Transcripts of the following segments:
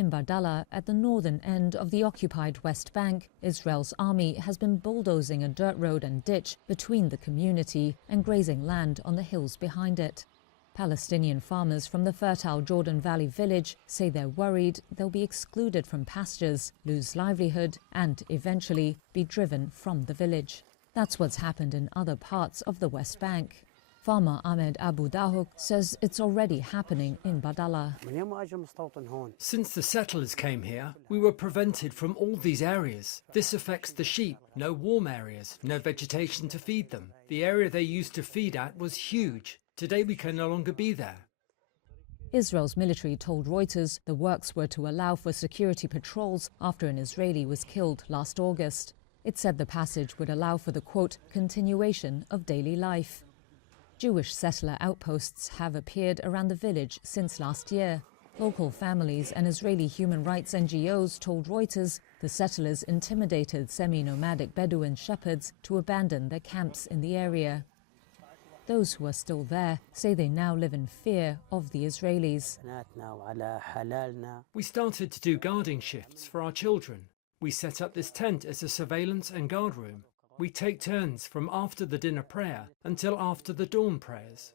In Bardallah, at the northern end of the occupied West Bank, Israel's army has been bulldozing a dirt road and ditch between the community and grazing land on the hills behind it. Palestinian farmers from the fertile Jordan Valley village say they're worried they'll be excluded from pastures, lose livelihood, and eventually be driven from the village. That's what's happened in other parts of the West Bank. Farmer Ahmed Abu Dahouk says it's already happening in Bardallah. Since the settlers came here, we were prevented from all these areas. This affects the sheep. No warm areas, no vegetation to feed them. The area they used to feed at was huge. Today we can no longer be there. Israel's military told Reuters the works were to allow for security patrols after an Israeli was killed last August. It said the passage would allow for the, quote, continuation of daily life. Jewish settler outposts have appeared around the village since last year. Local families and Israeli human rights NGOs told Reuters the settlers intimidated semi-nomadic Bedouin shepherds to abandon their camps in the area. Those who are still there say they now live in fear of the Israelis. We started to do guarding shifts for our children. We set up this tent as a surveillance and guard room. We take turns from after the dinner prayer until after the dawn prayers.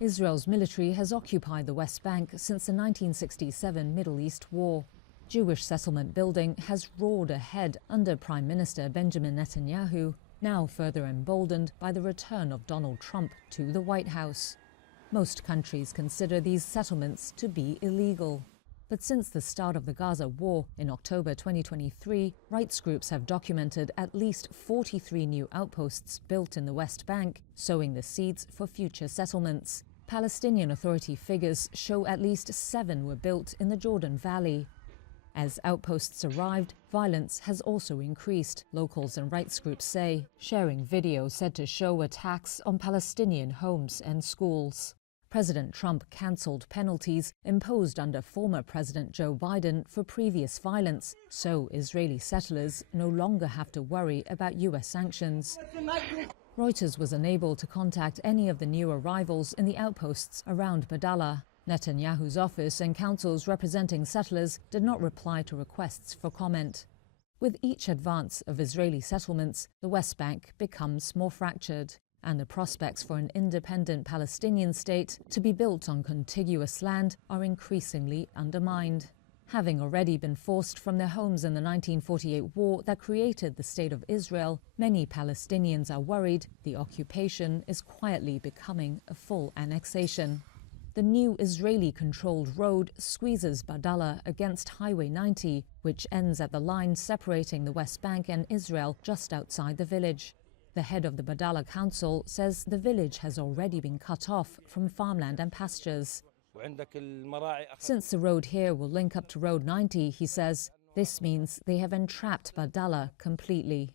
Israel's military has occupied the West Bank since the 1967 Middle East War. Jewish settlement building has roared ahead under Prime Minister Benjamin Netanyahu, now further emboldened by the return of Donald Trump to the White House. Most countries consider these settlements to be illegal. But since the start of the Gaza war in October 2023, rights groups have documented at least 43 new outposts built in the West Bank, sowing the seeds for future settlements. Palestinian Authority figures show at least 7 were built in the Jordan Valley. As outposts arrived, violence has also increased, locals and rights groups say, sharing video said to show attacks on Palestinian homes and schools. President Trump cancelled penalties imposed under former President Joe Biden for previous violence, so Israeli settlers no longer have to worry about U.S. sanctions. Reuters was unable to contact any of the new arrivals in the outposts around Bardallah. Netanyahu's office and councils representing settlers did not reply to requests for comment. With each advance of Israeli settlements, the West Bank becomes more fractured, and the prospects for an independent Palestinian state to be built on contiguous land are increasingly undermined. Having already been forced from their homes in the 1948 war that created the State of Israel, many Palestinians are worried the occupation is quietly becoming a full annexation. The new Israeli-controlled road squeezes Bardallah against Highway 90, which ends at the line separating the West Bank and Israel just outside the village. The head of the Bardallah Council says the village has already been cut off from farmland and pastures. Since the road here will link up to Road 90, he says, this means they have entrapped Bardallah completely.